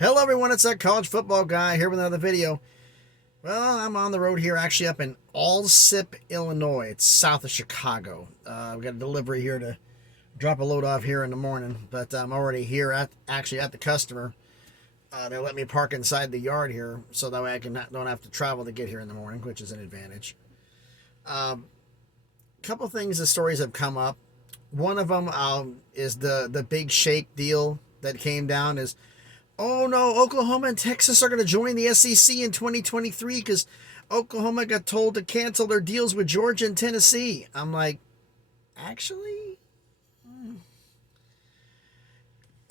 Hello everyone, it's that college football guy here with another video. Well, I'm on the road here, actually up in Alsip, Illinois. It's south of Chicago. We got a delivery here to drop a load off here in the morning, but I'm already here at the customer. They let me park inside the yard here, so that way I don't have to travel to get here in the morning, which is an advantage. Couple things, the stories have come up. One of them is the big shake deal that came down is, oh no, Oklahoma and Texas are going to join the SEC in 2023 because Oklahoma got told to cancel their deals with Georgia and Tennessee. I'm like, actually?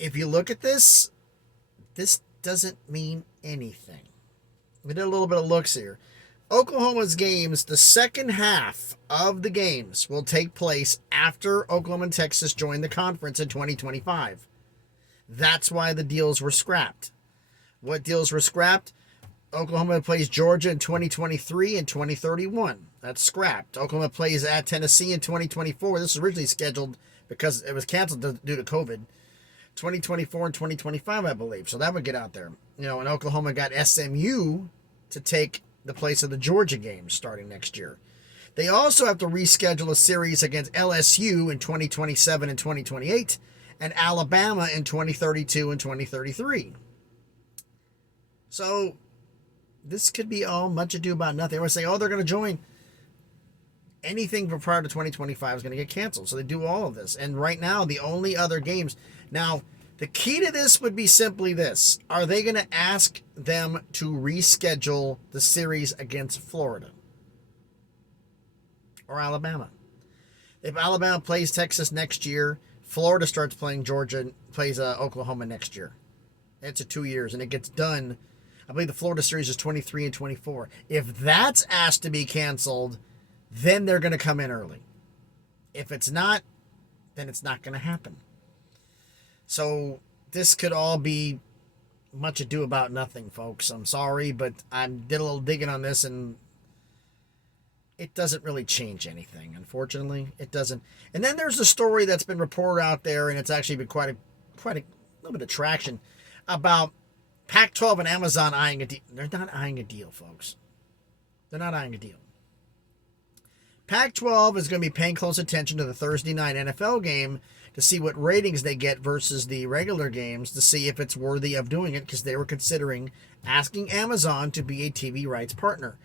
If you look at this doesn't mean anything. We did a little bit of looks here. Oklahoma's games, the second half of the games will take place after Oklahoma and Texas join the conference in 2025. That's why the deals were scrapped. What deals were scrapped? Oklahoma plays Georgia in 2023 and 2031. That's scrapped. Oklahoma plays at Tennessee in 2024. This was originally scheduled because it was canceled due to COVID. 2024 and 2025, I believe. So that would get out there. And Oklahoma got SMU to take the place of the Georgia games starting next year. They also have to reschedule a series against LSU in 2027 and 2028. And Alabama in 2032 and 2033. So this could be all much ado about nothing. Everyone say, oh, they're going to join. Anything prior to 2025 is going to get canceled. So they do all of this. And right now, the only other games. Now, the key to this would be simply this. Are they going to ask them to reschedule the series against Florida or Alabama? If Alabama plays Texas next year, Florida starts playing Georgia, plays Oklahoma next year. It's 2 years, and it gets done. I believe the Florida series is 23 and 24. If that's asked to be canceled, then they're going to come in early. If it's not, then it's not going to happen. So this could all be much ado about nothing, folks. I'm sorry, but I did a little digging on this, and it doesn't really change anything, unfortunately. It doesn't. And then there's a story that's been reported out there, and it's actually been quite a little bit of traction about Pac-12 and Amazon eyeing a deal. They're not eyeing a deal, folks. They're not eyeing a deal. Pac-12 is going to be paying close attention to the Thursday night NFL game to see what ratings they get versus the regular games to see if it's worthy of doing it, because they were considering asking Amazon to be a TV rights partner.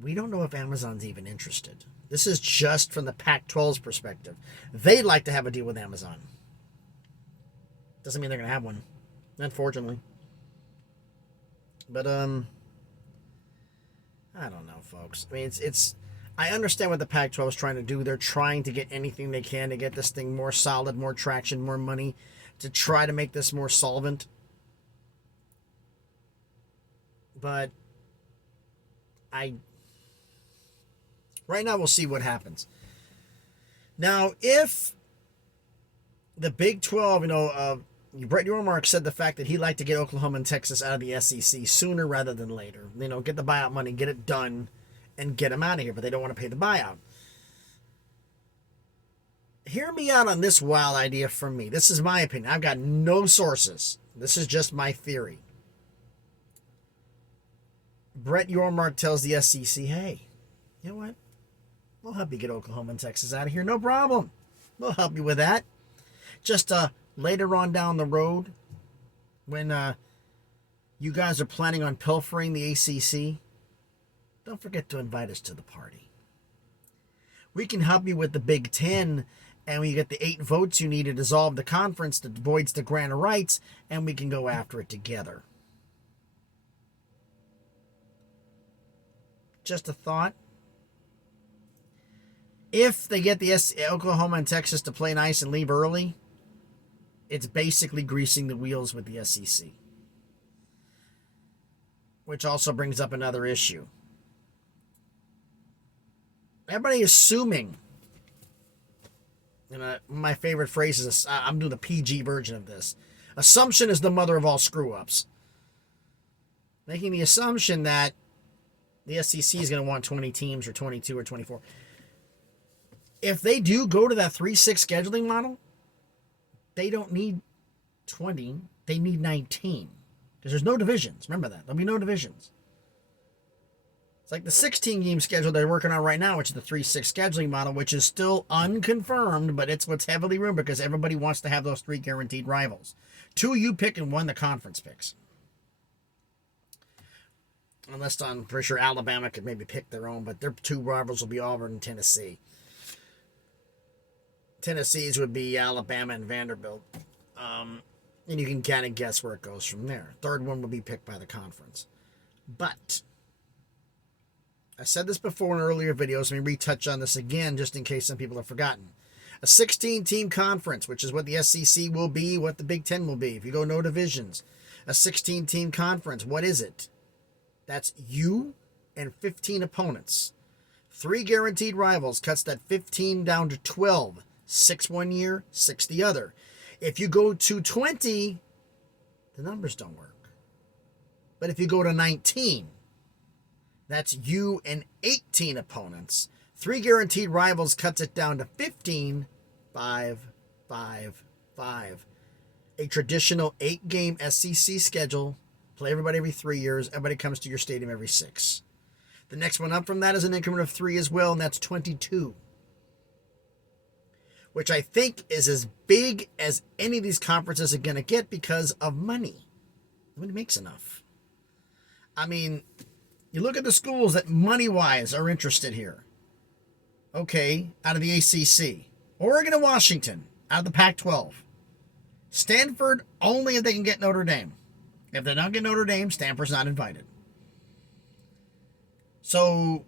We don't know if Amazon's even interested. This is just from the Pac-12's perspective. They'd like to have a deal with Amazon. Doesn't mean they're going to have one, unfortunately. But, I don't know, folks. I mean, I understand what the Pac-12 is trying to do. They're trying to get anything they can to get this thing more solid, more traction, more money, to try to make this more solvent. But right now, we'll see what happens. Now, if the Big 12, Brett Yormark said the fact that he'd like to get Oklahoma and Texas out of the SEC sooner rather than later. Get the buyout money, get it done, and get them out of here, but they don't want to pay the buyout. Hear me out on this wild idea from me. This is my opinion. I've got no sources. This is just my theory. Brett Yormark tells the SEC, hey, you know what? We'll help you get Oklahoma and Texas out of here. No problem. We'll help you with that. Just later on down the road, when you guys are planning on pilfering the ACC, don't forget to invite us to the party. We can help you with the Big Ten, and when you get the 8 votes you need to dissolve the conference that voids the grant of rights, and we can go after it together. Just a thought. If they get the Oklahoma and Texas to play nice and leave early, it's basically greasing the wheels with the SEC. Which also brings up another issue. Everybody assuming, my favorite phrase is, I'm doing the PG version of this. Assumption is the mother of all screw-ups. Making the assumption that the SEC is going to want 20 teams or 22 or 24. If they do go to that 3-6 scheduling model, they don't need 20. They need 19 because there's no divisions. Remember that. There'll be no divisions. It's like the 16-game schedule they're working on right now, which is the 3-6 scheduling model, which is still unconfirmed, but it's what's heavily rumored because everybody wants to have those 3 guaranteed rivals. 2 you pick and 1 the conference picks. Unless I'm pretty sure Alabama could maybe pick their own, but their 2 rivals will be Auburn and Tennessee. Tennessee's would be Alabama and Vanderbilt. And you can kind of guess where it goes from there. 3rd one will be picked by the conference. But I said this before in earlier videos. Let me retouch on this again just in case some people have forgotten. A 16-team conference, which is what the SEC will be, what the Big Ten will be. If you go no divisions. A 16-team conference, what is it? That's you and 15 opponents. 3 guaranteed rivals cuts that 15 down to 12. 6 one year, 6 the other. If you go to 20, the numbers don't work. But if you go to 19, that's you and 18 opponents. 3 guaranteed rivals cuts it down to 15, 5, 5, 5. A traditional 8-game SEC schedule. Play everybody every 3 years. Everybody comes to your stadium every 6. The next one up from that is an increment of 3 as well, and that's 22. Which I think is as big as any of these conferences are going to get because of money. Nobody makes enough. I mean, you look at the schools that money-wise are interested here. Okay, out of the ACC. Oregon and Washington, out of the Pac-12. Stanford, only if they can get Notre Dame. If they don't get Notre Dame, Stanford's not invited. So,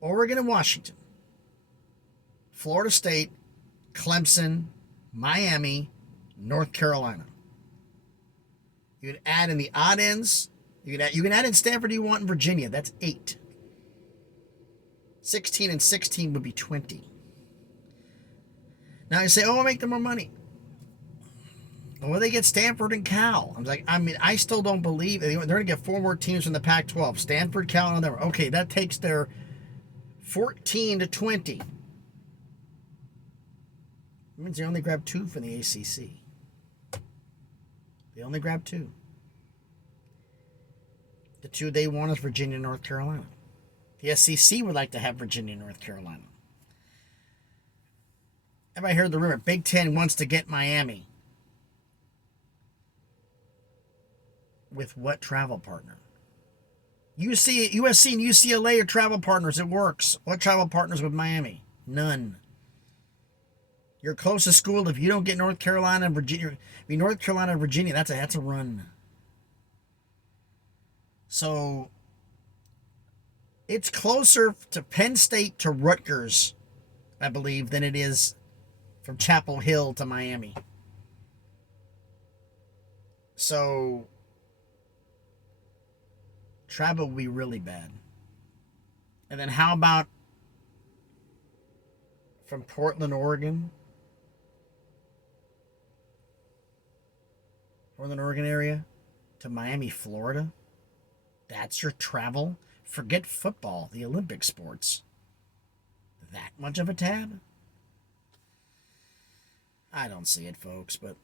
Oregon and Washington. Florida State, Clemson, Miami, North Carolina. You can add in the odd ends. You can add in Stanford you want in Virginia. That's 8. 16 and 16 would be 20. Now you say, oh, I'll make them more money. Well, they get Stanford and Cal. I still don't believe they're going to get 4 more teams from the Pac-12. Stanford, Cal, and them. Okay, that takes their 14 to 20. That means they only grab 2 from the ACC. They only grab 2. The 2 they want is Virginia and North Carolina. The SEC would like to have Virginia and North Carolina. Everybody heard the rumor? Big Ten wants to get Miami. With what travel partner? USC and UCLA are travel partners. It works. What travel partners with Miami? None. Your closest school, if you don't get North Carolina and Virginia, North Carolina and Virginia, that's a run. So it's closer to Penn State to Rutgers, I believe, than it is from Chapel Hill to Miami. So travel will be really bad. And then how about from Portland, Oregon area to Miami, Florida? That's your travel? Forget football, the Olympic sports. That much of a tab? I don't see it, folks, but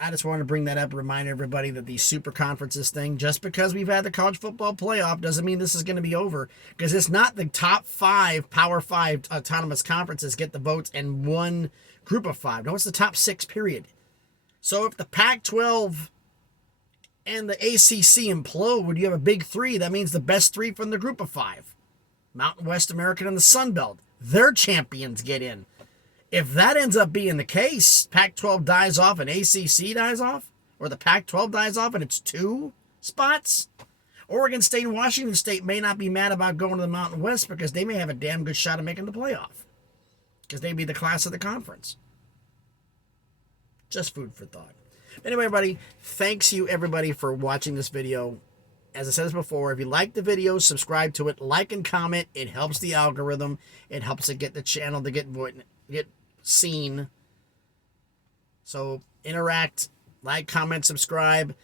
I just wanted to bring that up, remind everybody that these super conferences thing, just because we've had the college football playoff doesn't mean this is going to be over, because it's not the top 5 Power 5 autonomous conferences get the votes and one group of 5. No, it's the top 6, period. So if the Pac-12 and the ACC implode, when you have a big 3, that means the best 3 from the group of 5. Mountain West American and the Sun Belt. Their champions get in. If that ends up being the case, Pac-12 dies off and ACC dies off, or the Pac-12 dies off and it's 2 spots, Oregon State and Washington State may not be mad about going to the Mountain West because they may have a damn good shot of making the playoff because they'd be the class of the conference. Just food for thought. Anyway, everybody, thanks you, everybody, for watching this video. As I said this before, if you like the video, subscribe to it, like and comment. It helps the algorithm. It helps it get the channel to get seen. So interact, like, comment, subscribe,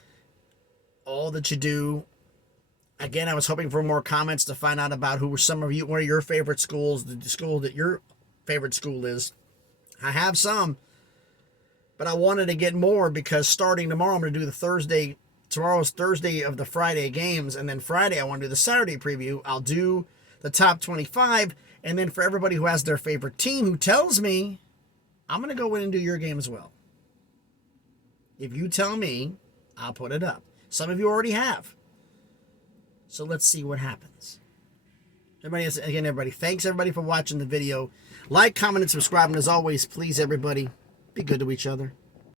all that you do. Again, I was hoping for more comments to find out about who were some of you, what are your favorite schools, the school that your favorite school is. I have some. but I wanted to get more because starting tomorrow, I'm going to do the Thursday. Tomorrow's Thursday of the Friday games, and then Friday I want to do the Saturday preview. I'll do the top 25, and then for everybody who has their favorite team who tells me, I'm going to go in and do your game as well. If you tell me, I'll put it up. Some of you already have. So let's see what happens. Everybody, thanks everybody for watching the video. Like, comment, and subscribe. And as always, please, everybody, be good to each other.